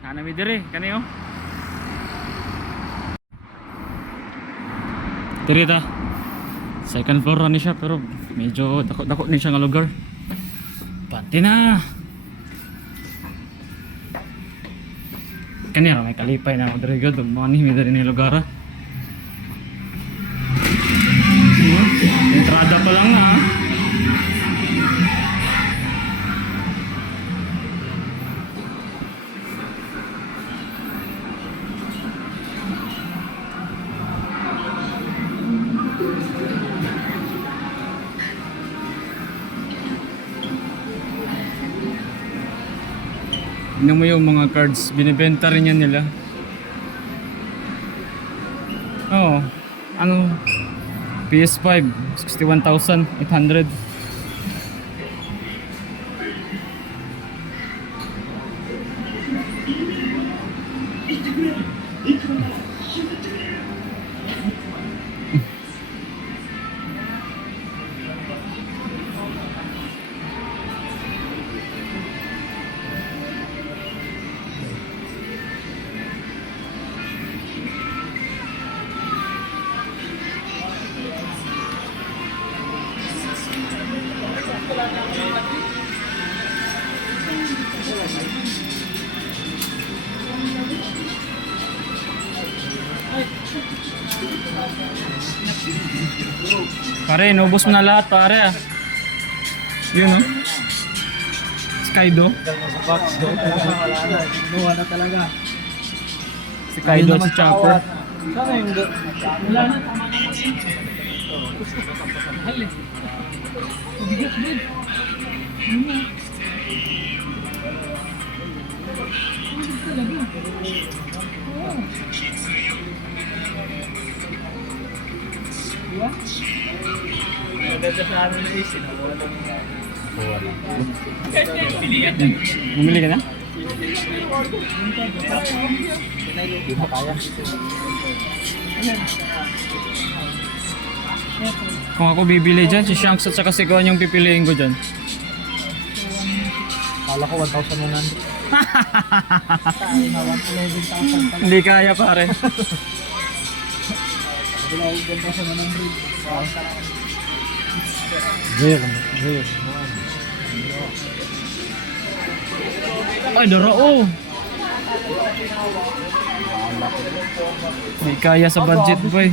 Hanami dire, kani oh. Diri ta. Second floor ra ni siya pero medyo dako-dako ni siya nga lugar. Pati na. Kani ra may kalipay na mo diri gud mi diri ni lugar. ah. Tingnan mo yung mga cards, binibenta rin yan nila. Oo. ano? PS5, 61,800. Pare, inubos mo na lahat pare ah. Yun oh. Skydo. Buwan na talaga. Si Kaido si Chopper. Sana yung... Wala na, tama na mo Mahal eh. Bigat din. Ano? Talaga. Oo. Diba? Maganda sa amin na isin. Bumili ka na? Hindi na kaya. Kung ako bibili dyan, si Shanks at saka si Kuan yung pipiliin ko dyan. Kala ko 1,100. Tayo na 111,000 pala. Hindi kaya pare. Wala ko 1,100. Zero. Zero. Ay, dara oh. Kaya sa boy.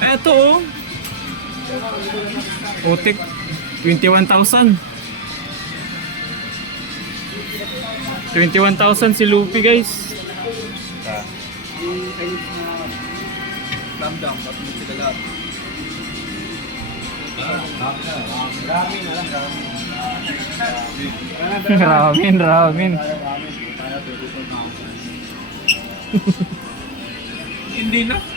Eto oh. Otik 21,000. 21,000 si Luffy guys. Slam dunk, ba't mo sila lahat? ramen, ramen. Hindi na.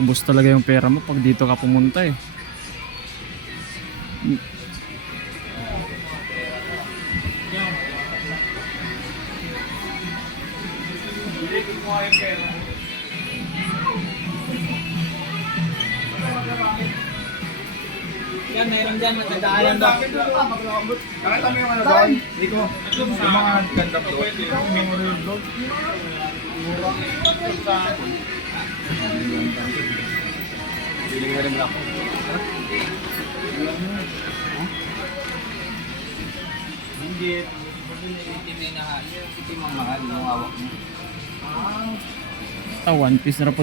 Ubus talaga yung pera mo pag dito ka pumunta eh. Yan, meron dyan, matadaanan daw. Nakita mo yung ano doon? Dito. Yung mga ganda po. Yung memorial doon. Biling na rin ako. Hindi. Hindi may nahal. Ito yung mahal, yung hawak mo. Ah, one piece na po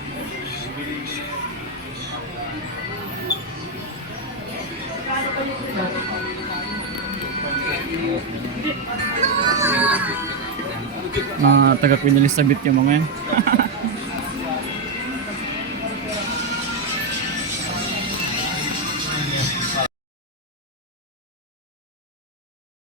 Mga taga Queen Elizabeth yung mga yan.